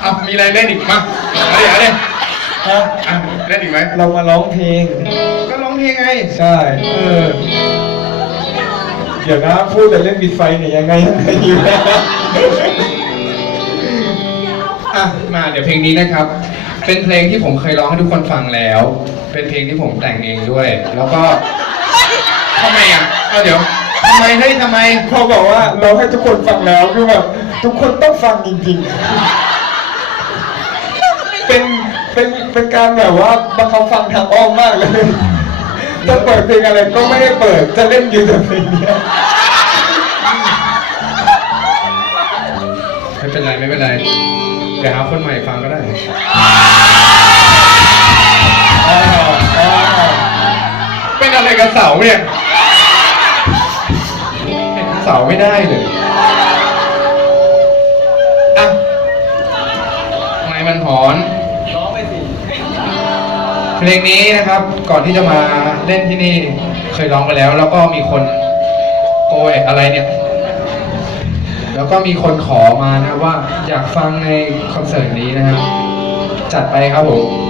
เอามีอะไรเล่นอีกมาเอาดิเอาดิฮะอะเล่นอีกไหมเรามาร้องเพลง ก็ร้องเพลงไงใช่ เออ เดี๋ยวนะพูดแต่เรื่องบิดไฟเนี่ยยังไงยังไงอยู่นะอะมาเดี๋ยวเพลงนี้นะครับ เป็นเพลงที่ผมเคยร้องให้ทุกคนฟังแล้ว เป็นเพลงที่ผมแต่งเองด้วย แล้วก็ทำไมอะเอาเดี๋ยวทำไมเฮ้ยทำไม พอบอกว่าเราให้ทุกคนฟังแล้วคือแบบทุกคนต้องฟังจริงๆ เป็นเป็นการแบบว่าบังคับฟังทางอ้อมมากเลยจะเปิดเพลงอะไรก็ไม่ให้เปิดจะเล่นอยู่แต่เพลงเนี้ยไม่เป็นไรไม่เป็นไรเดี๋ยวหาคนใหม่ฟังก็ได้อ่าอ่าเป็นอะไรกับเสาเนี่ยเห็นเสาไม่ได้เลยอะทำไมมันหอน เพลงนี้นะครับก่อนที่จะมาเล่นที่นี่เคยร้องไปแล้ว แล้วก็มีคนโกยอะไรเนี่ย แล้วก็มีคนขอมานะครับว่าอยากฟังในคอนเสิร์ตนี้นะครับ จัดไปครับผม